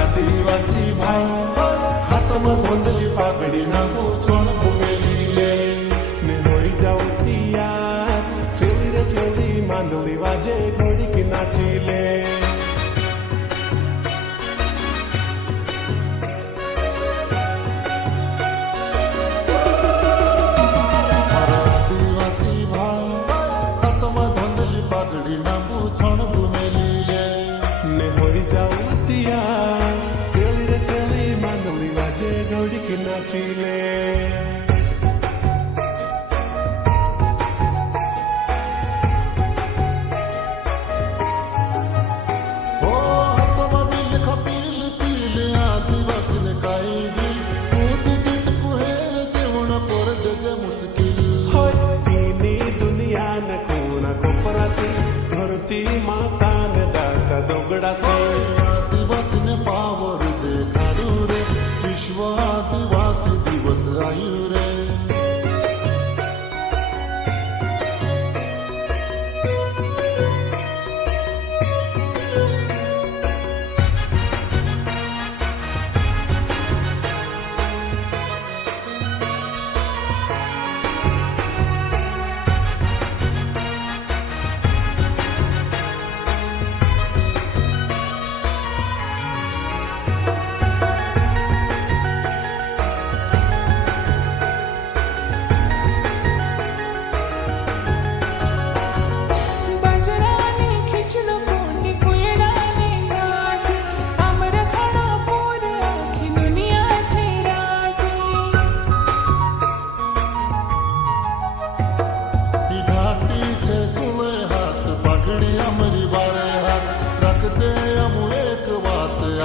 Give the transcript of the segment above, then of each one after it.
आदिवासी भाई हातમાં ધોંધલી પાઘડી નાખો છોણ ભૂમેલીલે ને હોઈ જાઉં તૈયાર છેલી રે છેલી માંડળી વાજે ઘોડી કે નાચી લે આદિવાસી ભાઈ હાતમાં ધોંધલી પાઘડી નાખો છોણ ભૂમેલીલે ને હોઈ જાઉં તૈયાર गौड़ी की नाचीले ओ हतमा बिल खपील पील आदिवासी ने काईगी कूद चित कुहेर जेवण पर जग मुश्किल होय इनी दुनिया न कोना कोपरासी धरती माता ने दाता दोगड़ा से आदिवासी ने पावर देखाडू रे विश्व आदिवासी दिवस आयु रे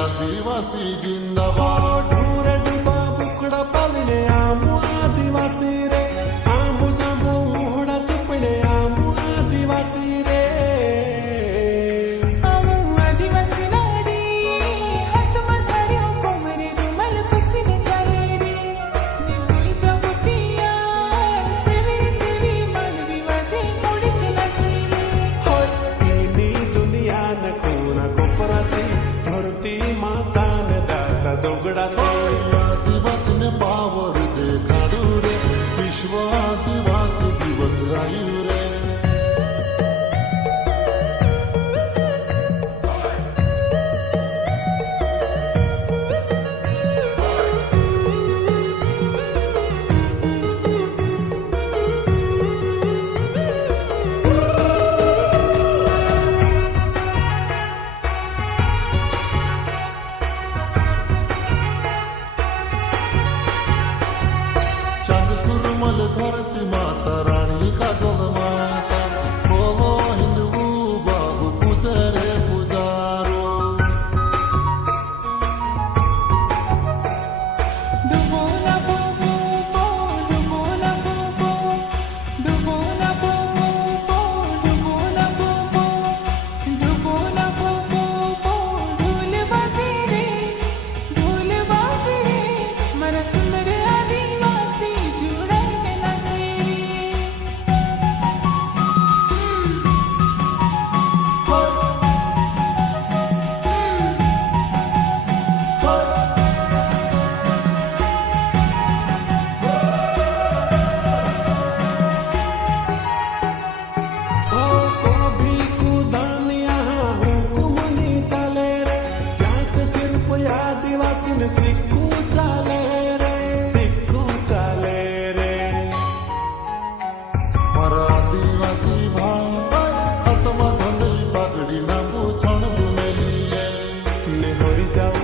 आदिवासी जिंदाबाद ढूर डुबा बुकड़ा पालने आमू आदिवासी रे आमू सांबू मुहड़ा चुपने आमू आदिवासी रे आमू आदिवासी नारी हातमा धार्यो कोमरे रुमाल पुसीने चाले रे ने होई जाऊ तैयार सेवी सेवी मानवी वाजे घोड़ी के नाची रे होय इनी दुनिया न कोना कोपरासी धरती माता ने दाता दोगड़ा से आदिवासी ने पावर देखाडू रे विश्व आदिवासी दिवस आयु रे सुरमल धरती माता रानी का जल माता बोलो हिंदू बाबू पूजे रे पुजारो डुबो ना बोबो बो डुबो ना बोबो डुबो ना बोबो बो डुबो ना बोबो डुबो ना बोबो बो ढोल बाजे रे मरा सुंदर आदिवासी जुड़ा के नाचे आदिवासी ने सिक्कू चाले रे मरा आदिवासी भाई हातमा धोंधली पाघडी नाखू छण भूमेलीले ने होई जाऊ